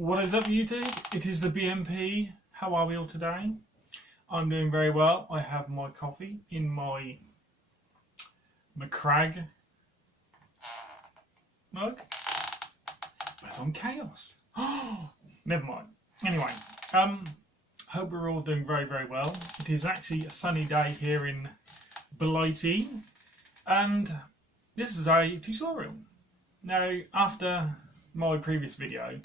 What is up, YouTube? It is the BMP. How are we all today? I'm doing very well. I have my coffee in my McCrag mug, but on chaos. Never mind. Anyway, hope we're all doing very, very well. It is actually a sunny day here in Blighty, and this is a tutorial. Now, after my previous video,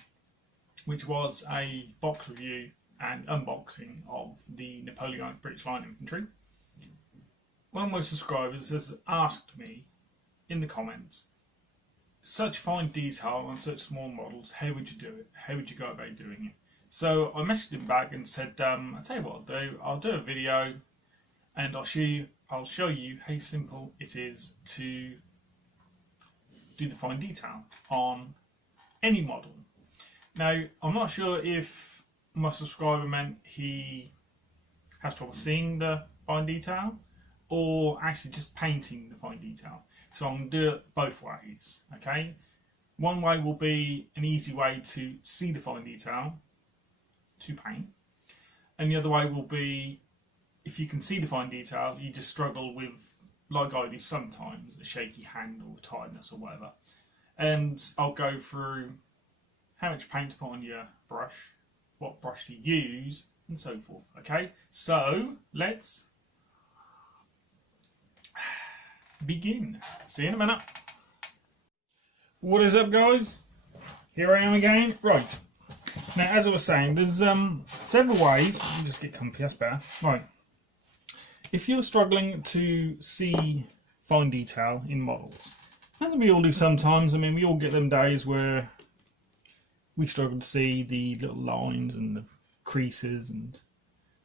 which was a box review and unboxing of the Napoleonic British Line Infantry, one of my subscribers has asked me in the comments, such fine detail on such small models, how would you do it? How would you go about doing it? So I messaged him back and said, I'll tell you what I'll do a video and I'll show you how simple it is to do the fine detail on any model. Now, I'm not sure if my subscriber meant he has trouble seeing the fine detail or actually just painting the fine detail. So I'm going to do it both ways, okay? One way will be an easy way to see the fine detail, to paint. And the other way will be, if you can see the fine detail, you just struggle with, like I do sometimes, a shaky hand or tiredness or whatever. And I'll go through how much paint to put on your brush, what brush to use, and so forth. Okay, so let's begin. See you in a minute. What is up, guys? Here I am again. Right, now as I was saying, there's several ways. Let me just get comfy, that's better. Right, if you're struggling to see fine detail in models, as we all do sometimes, I mean, we all get them days where we struggle to see the little lines and the creases and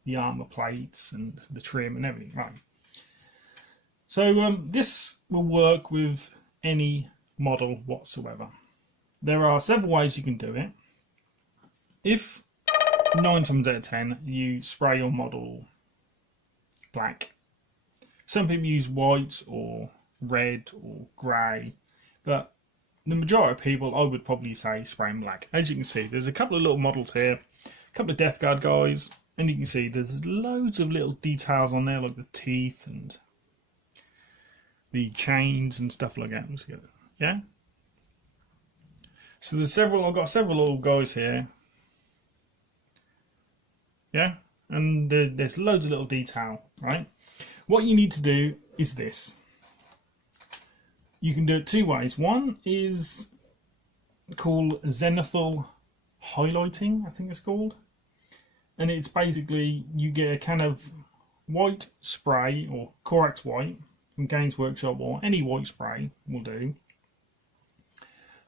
the armour plates and the trim and everything, right? So this will work with any model whatsoever. There are several ways you can do it. If 9 times out of 10 you spray your model black, some people use white or red or grey, but the majority of people, I would probably say, spray them black. As you can see, there's a couple of little models here, a couple of Death Guard guys, and you can see there's loads of little details on there, like the teeth and the chains and stuff like that. Yeah. So I've got several little guys here. Yeah, and there's loads of little detail, right? What you need to do is this. You can do it two ways. One is called zenithal highlighting, I think it's called. And it's basically, you get a kind of white spray, or Corax white from Games Workshop, or any white spray will do.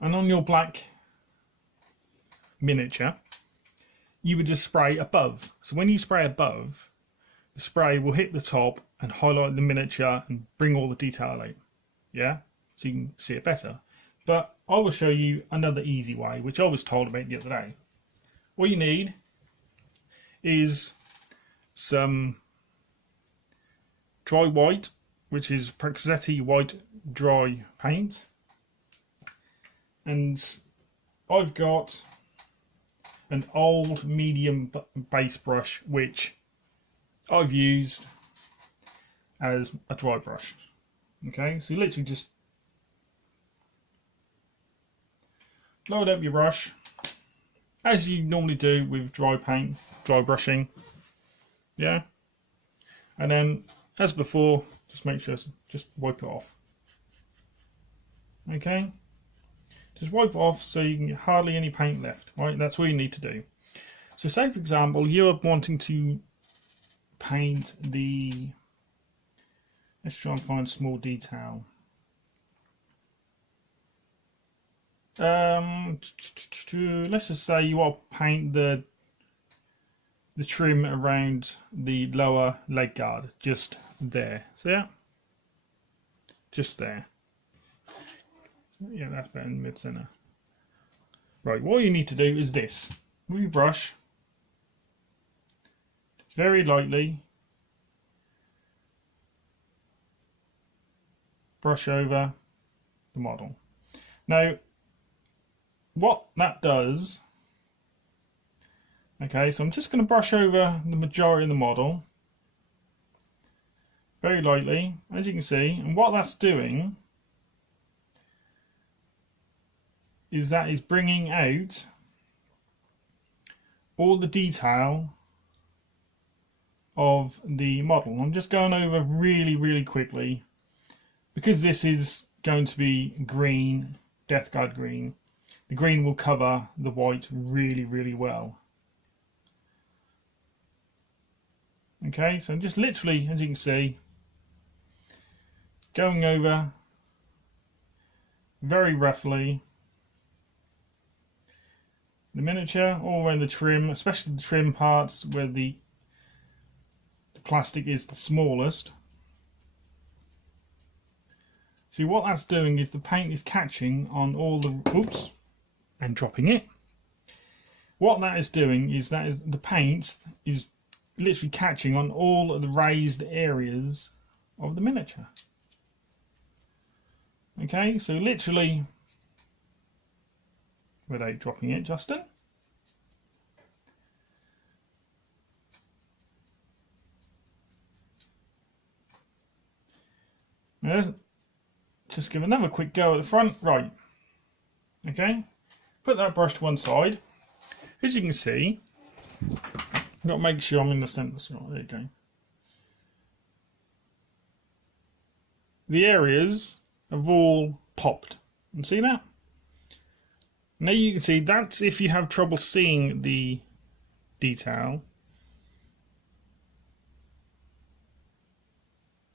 And on your black miniature, you would just spray above. So when you spray above, the spray will hit the top and highlight the miniature and bring all the detail out. Yeah? So you can see it better. But I will show you another easy way, which I was told about the other day. What you need is some dry white, which is Praxetti white dry paint. And I've got an old medium base brush, which I've used as a dry brush. Okay, so you literally just load up your brush as you normally do with dry paint, dry brushing. Yeah, and then as before, just make sure, just wipe it off. Okay, just wipe it off so you can get hardly any paint left. Right, that's all you need to do. So say for example you're wanting to paint the, let's try and find small detail. Let's just say you want to paint the trim around the lower leg guard, just there. So yeah, just there. Yeah, that's better in mid-center. Right, what you need to do is this. With your brush, just very lightly brush over the model. Now, what that does Okay, so I'm just going to brush over the majority of the model very lightly, as you can see. And what that's doing is that is bringing out all the detail of the model. I'm just going over really quickly because this is going to be green, Death Guard green. The green will cover the white really well. Okay, so I'm just literally, as you can see, going over very roughly the miniature all around the trim, especially the trim parts where the plastic is the smallest. See, what that's doing is the paint is catching on all the, oops, and dropping it. What that is doing is the paint is literally catching on all of the raised areas of the miniature. Okay, so literally, without dropping it, Justin. Now, just give another quick go at the front. Right. Okay, put that brush to one side. As you can see, I've got to make sure I'm in the centre. Right, there you go. The areas have all popped. You see that? Now you can see that's if you have trouble seeing the detail.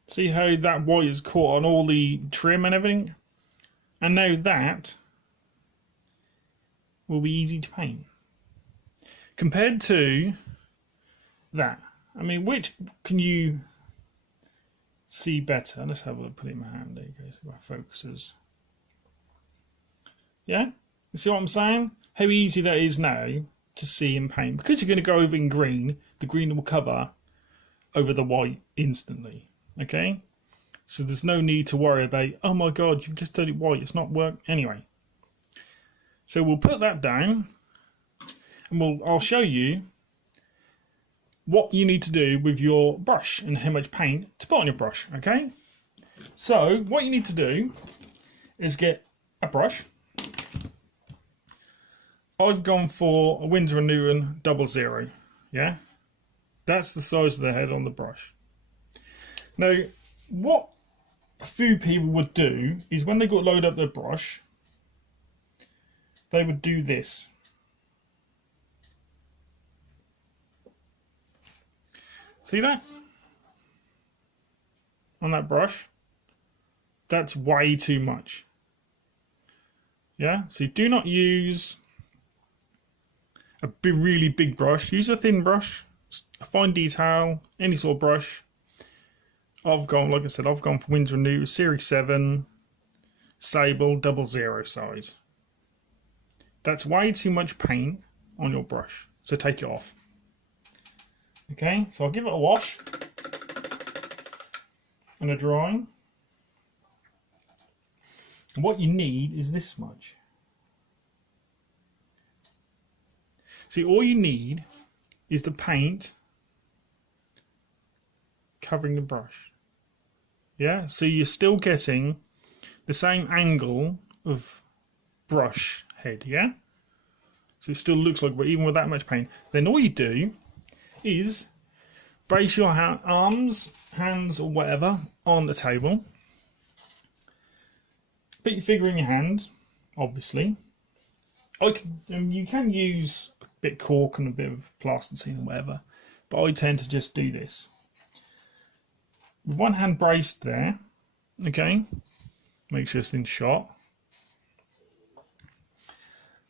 See how that white is caught on all the trim and everything? And now that will be easy to paint. Compared to that. I mean, which can you see better? Let's have a look, put it in my hand. There you go, see where it focuses. Yeah? You see what I'm saying? How easy that is now to see in paint. Because you're going to go over in green, the green will cover over the white instantly. Okay? So there's no need to worry about, oh my god, you've just done it white, it's not worked. Anyway. So we'll put that down. And I'll show you what you need to do with your brush and how much paint to put on your brush. Okay? So what you need to do is get a brush. I've gone for a Winsor & Newton 00. Yeah? That's the size of the head on the brush. Now, what a few people would do is when they got loaded up their brush, they would do this. See that? On that brush? That's way too much. Yeah? So do not use a really big brush. Use a thin brush, a fine detail, any sort of brush. I've gone, like I said, I've gone for Winsor & Newton Series 7 Sable 00 size. That's way too much paint on your brush, so take it off. Okay, so I'll give it a wash and a drying. And what you need is this much. See, all you need is the paint covering the brush. Yeah, so you're still getting the same angle of brush head, yeah? So it still looks like, but even with that much paint. Then all you do is brace your arms, hands or whatever on the table. Put your figure in your hand, obviously. You can use a bit of cork and a bit of plasticine or whatever, but I tend to just do this. With one hand braced there, okay, make sure it's in shot.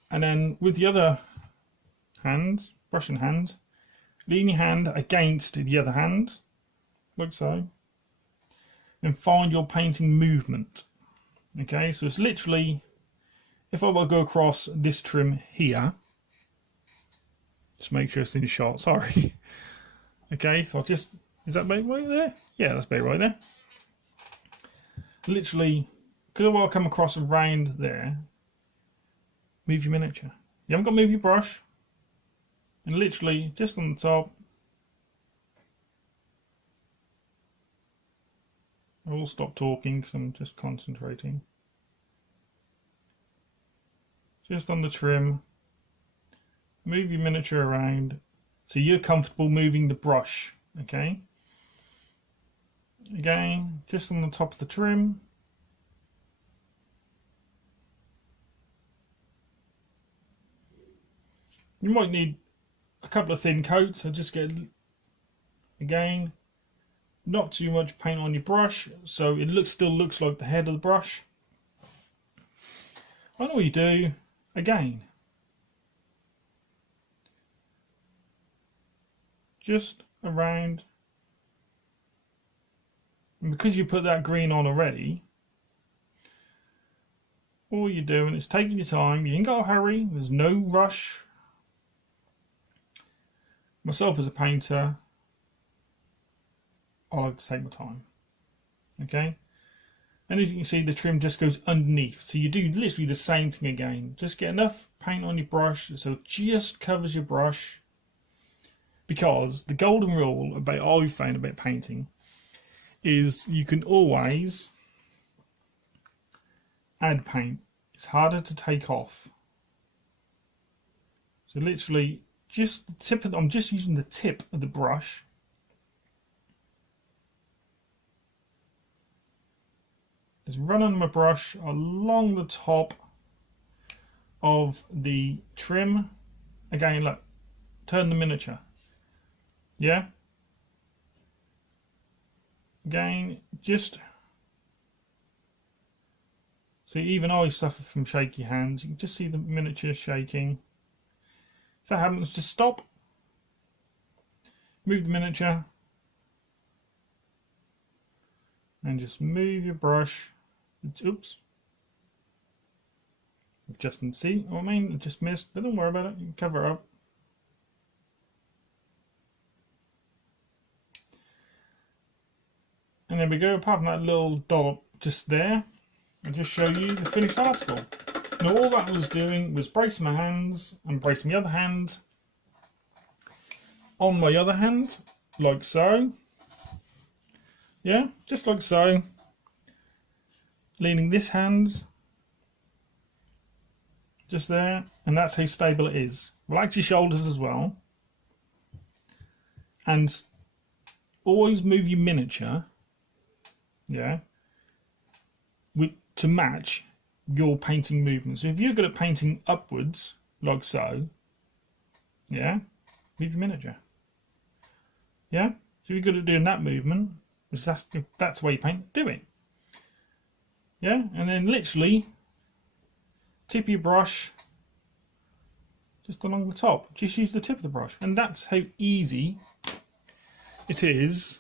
And then with the other hand, brush in hand, lean your hand against the other hand, like so. Then find your painting movement. Okay, so it's literally, if I were to go across this trim here, just make sure it's in shot, sorry. Okay, so I'll just, is that about right there? Yeah, that's about right there. Literally, because I'll come across around there, move your miniature. You haven't got to move your brush. and literally just on the top. I will stop talking because I'm just concentrating. Just on the trim. Move your miniature around so you're comfortable moving the brush, okay? Again, just on the top of the trim. You might need a couple of thin coats, so just get, again, not too much paint on your brush so it still looks like the head of the brush. And all you do, again, just around, and because you put that green on already, all you're doing is taking your time. You ain't got to hurry, there's no rush. Myself as a painter, I like to take my time, okay? And as you can see, the trim just goes underneath, so you do literally the same thing again. Just get enough paint on your brush so it just covers your brush, because the golden rule I've found about painting is you can always add paint. It's harder to take off. So literally just the tip of, I'm just using the tip of the brush. Just running my brush along the top of the trim. Again, look, turn the miniature. Yeah? Again, just see, even I suffer from shaky hands. You can just see the miniature shaking. If that happens, just stop. Move the miniature. And just move your brush. Oops. Just didn't see what I mean. I just missed. But don't worry about it. You can cover it up. And there we go. Apart from that little dollop just there, I'll just show you the finished article. Now all that was doing was bracing my hands and bracing my other hand on my other hand, like so. Yeah, just like so. Leaning this hand just there, and that's how stable it is. Relax your shoulders as well. And always move your miniature, yeah, to match your painting movement. So if you're good at painting upwards, like so, yeah, move your miniature. Yeah, so if you're good at doing that movement, if that's the way you paint, do it. Yeah, and then literally tip your brush just along the top. Just use the tip of the brush, and that's how easy it is.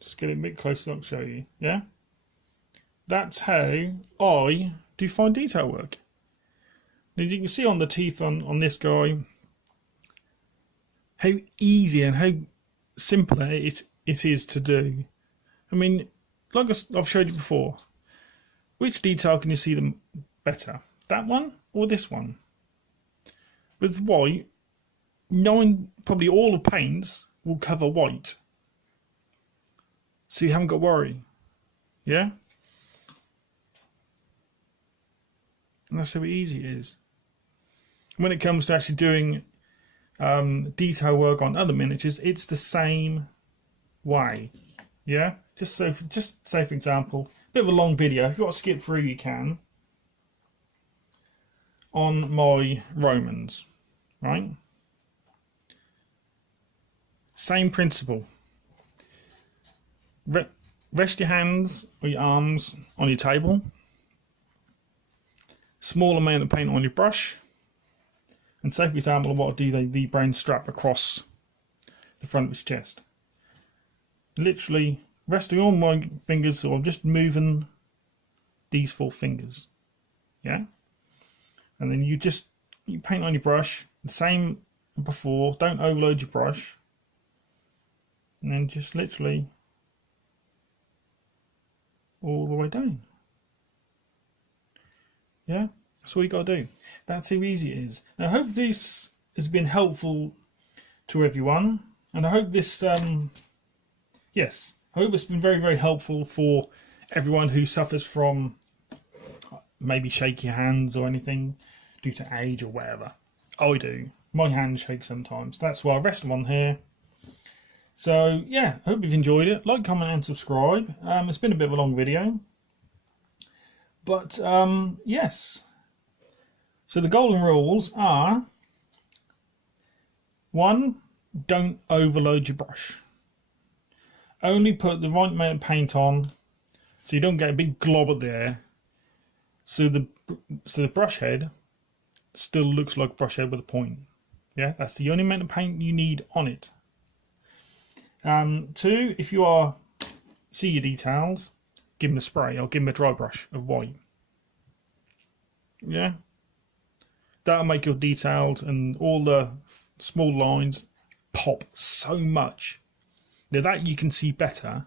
Just get it a bit closer, I'll show you. Yeah, that's how I do fine detail work. As you can see on the teeth on this guy, how easy and how simple it is to do. I mean, like I've showed you before, which detail can you see them better? That one or this one? With white, knowing probably all the paints will cover white. So you haven't got to worry. Yeah? And that's how easy it is. When it comes to actually doing detail work on other miniatures, it's the same way. Yeah? Just say for example, a bit of a long video. If you want to skip through, you can. On my Romans, right? Same principle. Rest your hands or your arms on your table. Small amount of paint on your brush. And say for example, what I do, the brain strap across the front of his chest. Literally resting on my fingers, so I'm just moving these 4 fingers. Yeah? And then you paint on your brush, the same before, don't overload your brush. And then just literally all the way down. Yeah? That's all you got to do. That's how easy it is. Now, I hope this has been helpful to everyone, and I hope this, yes, I hope it's been very, very helpful for everyone who suffers from maybe shaky hands or anything due to age or whatever. I do. My hands shake sometimes. That's why I rest them on here. So, yeah, I hope you've enjoyed it. Like, comment, and subscribe. It's been a bit of a long video. But, yes. So the golden rules are: 1, don't overload your brush. Only put the right amount of paint on so you don't get a big glob up there. So the brush head still looks like a brush head with a point. Yeah, that's the only amount of paint you need on it. 2, if you see your details, give them a spray or give them a dry brush of white. Yeah. That'll make your details and all the small lines pop so much. Now that you can see better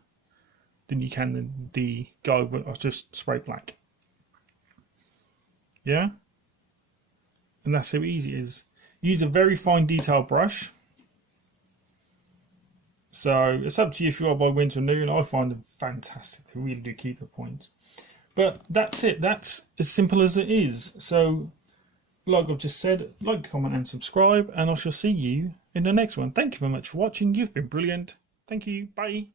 than you can the guy with just spray black. Yeah? And that's how easy it is. Use a very fine detail brush. So it's up to you if you are by winter or noon. I find them fantastic. They really do keep the points. But that's it. That's as simple as it is. So, like I've just said, like, comment and subscribe, and I shall see you in the next one. Thank you very much for watching. You've been brilliant. Thank you. Bye.